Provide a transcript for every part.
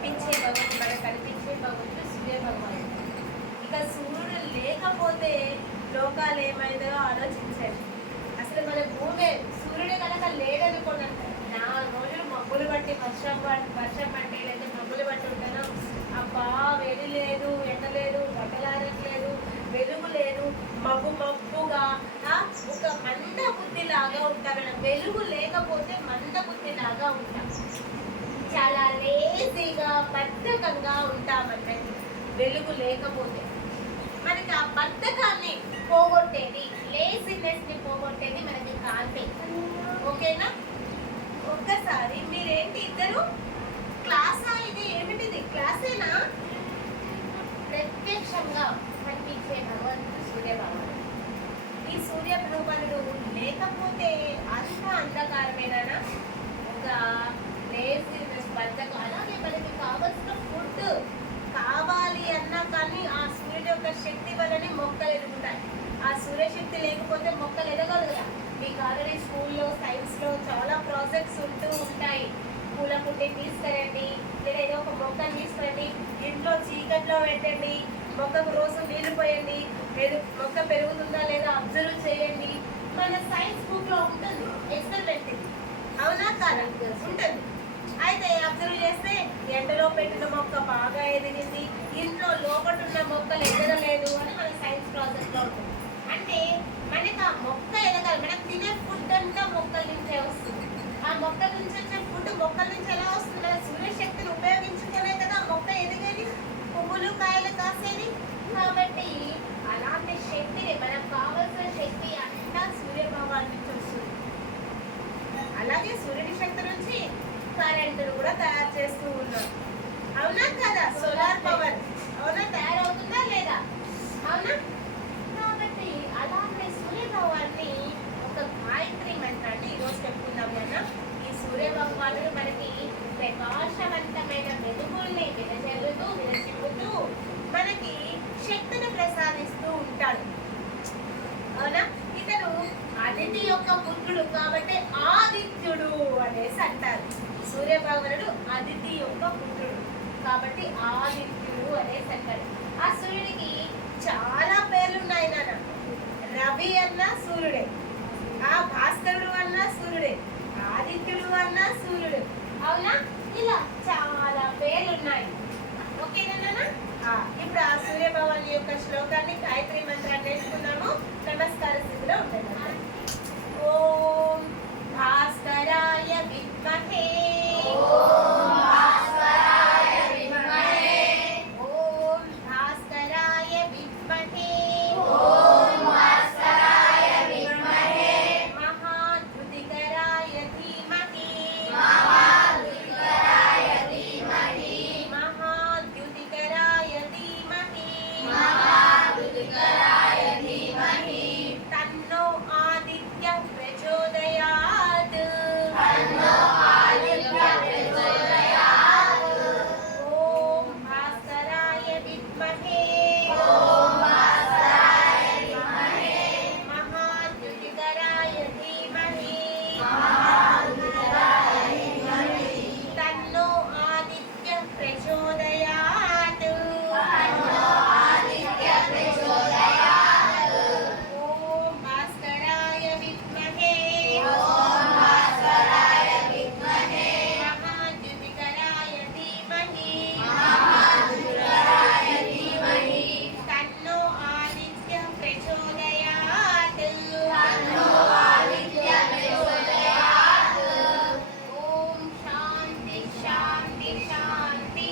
కనిపించే భగవంతుడు, మనకు కనిపించే భగవంతుడు సూర్య భగవానుడు. ఇక సూర్యుడు లేకపోతే లోకాలు ఏమైందో ఆలోచించండి. అసలు మన భూమి సూర్యుడు కనుక లేదనుకోండి, 4 రోజులు మబ్బులు బట్టి వర్షం పట్టే లేదా మబ్బులు బట్టి ఉంటాను, అబ్బా వేడి లేదు, ఎండ లేదు, బట్టలాడట్లేదు, వెలుగు లేదు, మబ్బుగా ఒక మంద బుద్ధిలాగా ఉంటారు. వెలుగు లేకపోతే మంద బుద్ధిలాగా ఉంటాం, చాలా లేజీగా బద్ధకంగా ఉంటామన్నది. వెలుగు లేకపోతే మనకి ఆ బద్ధకాన్ని పోగొట్టేది, లేజినెస్ ని పోగొట్టేది మనకి కాంతి. ఓకేనా? ఒక్కసారి మీరేంటి ఇద్దరు క్లాసా? ఇది ఏమిటిది? క్లాసేనా? ప్రత్యక్షంగా కనిపించే భగవంతుడు సూర్య భగవానుడు. ఈ సూర్య భగవానుడు లేకపోతే అంత అంధకారమేనా? ఒక లేజినెస్, బద్ధకం. అలాగే మనకి కావలసిన ఫుడ్ కావాలి అన్నా కానీ ఆ సూర్యుడి యొక్క శక్తి వల్లనే మొక్కలు ఎదుగుతాయి. ఆ సూర్యశక్తి లేకపోతే మొక్కలు ఎదగలుగుతా. మీకు ఆల్రెడీ స్కూల్లో సైన్స్లో చాలా ప్రాజెక్ట్స్ ఉంటూ ఉంటాయి. పూల పుట్టి తీసుకురండి, లేదా ఏదో ఒక మొక్కను తీసుకురండి, ఇంట్లో చీకట్లో పెట్టండి, మొక్కకు రోజు నీళ్లు పోయండి, మొక్క పెరుగుతుందా లేదా అబ్జర్వ్ చేయండి. మన సైన్స్ బుక్లో ఉంటుంది ఎక్స్పెరిమెంట్. అవునా కాదా? ఉంటుంది. అయితే అబ్జర్వ్ చేస్తే ఎండలో పెట్టిన మొక్క బాగా ఎదిగింది, ఇంట్లో లోపటున్న మొక్కలు ఎదగలేదు అని మన సైన్స్ ప్రాజెక్ట్లో ఉంటుంది. అంటే మనకి ఆ మొక్క ఎదగాలి. మనం తినే ఫుడ్ అంతా మొక్కల నుంచే వస్తుంది. ఆ మొక్కల నుంచి వచ్చే ఫుడ్ మొక్కల నుంచి ఎలా వస్తుంది? మన సూర్యశక్తిని ఉపయోగించుకునే కదా మొక్క ఎదిగేది, పువ్వులు కాయలు కాసేది. కాబట్టి అలాంటి శక్తిని, మనకు కావలసిన శక్తి అంతా సూర్య భగవాన్ నుంచి వస్తుంది. అలాగే సూర్యుడి శక్తి నుంచి కరెంటును కూడా తయారు చేస్తూ ఉన్నాం. అవునా కదా? సోలార్ పవర్ అవునా? తయారవుతుందా లేదా? అవునా? కాబట్టి అలాంటి సూర్య భగవాన్ని ఒక గాయత్రి మంత్రాన్ని ఈరోజు చెప్పుకుందాం కదా. ఈ సూర్య భగవానుడు మనకి ప్రకాశవంతమైన వెలుగుల్ని విరచిల్లుతూ మనకి శక్తిని ప్రసాదిస్తూ ఉంటాడు. అవునా? ఇతను అదితి యొక్క పుత్రుడు కాబట్టి ఆదిత్యుడు అనేసి అంటారు. సూర్య భగవానుడు అదితి యొక్క పుత్రుడు కాబట్టి ఆదిత్యుడు అనేసి అంటారు. ఆ సూర్యుడికి చాలా పేర్లు ఉన్నాయి నాన్న. రవి అన్న సూర్యుడే, ఆ భాస్కరుడు అన్న సూర్యుడే, ఆదిత్యుడు అన్న సూర్యుడు. అవునా? ఇలా చాలా పేర్లు ఉన్నాయి. ఓకేనా నాన్న? ఇప్పుడు ఆ సూర్య భగవాన్ యొక్క శ్లోకాన్ని, గాయత్రి మంత్రాన్ని నేర్చుకున్నాము. నమస్కార స్థితిలో ఉంటుంది. ఓం భాస్కరాయ విద్మహే, ఓం భాస్కరాయ విద్మహే, ఓం భాస్కరాయ విద్మహే, ఓం భాస్కరాయ విద్మహే, మహాద్యుతికరాయ ధీమహి, మహాద్యుతికరాయ ధీమహి, మహాద్యుతికరాయ ధీమహి, మహాద్యుతికరాయ ధీమహి, తన్నో ఆదిత్య ప్రచోదయాత్, తన్నో ఆదిత్య ప్రచోదయాత్, ఓం భాస్కరాయ విద్మహే, ఓం భాస్కరాయ విద్మహే, మహాద్యుతికరాయ ధీమహి, మహాద్యుతికరాయ ధీమహి, తన్నో ఆదిత్య ప్రచోదయాత్, తన్నో ఆదిత్య ప్రచోదయాత్, ఓం భాస్కరాయ విద్మహే, ఓం భాస్కరాయ విద్మహే, మహాద్యుతికరాయ ధీమహి, మహాద్యుతికరాయ ధీమహి, తన్నో ఆదిత్య ప్రచోదయాత్, తన్నో ఆదిత్య ప్రచోదయాత్, ఓం శాంతి శాంతి శాంతి,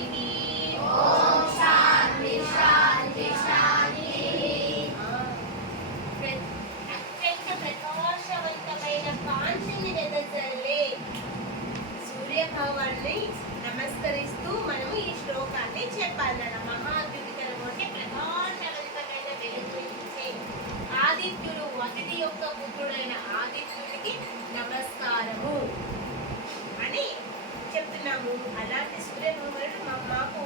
ఓం శాంతి శాంతి శాంతి. అత్యంత ప్రకాశవంతమైన కాంతిని వెదజల్లే సూర్య భగవాన్ని నమస్కరిస్తూ మనము ఈ శ్లోకాన్ని చెప్పాలన్న. మహాద్యుతికరం అంటే ప్రకాశవంతమైన వెలుగు ఇచ్చే ఆదిత్యుడు, అతిథి యొక్క పుత్రుడైన ఆదిత్యుడికి నమస్కారము అని చెప్తున్నాము. అలాంటి సూర్య భగవానుడు మాకు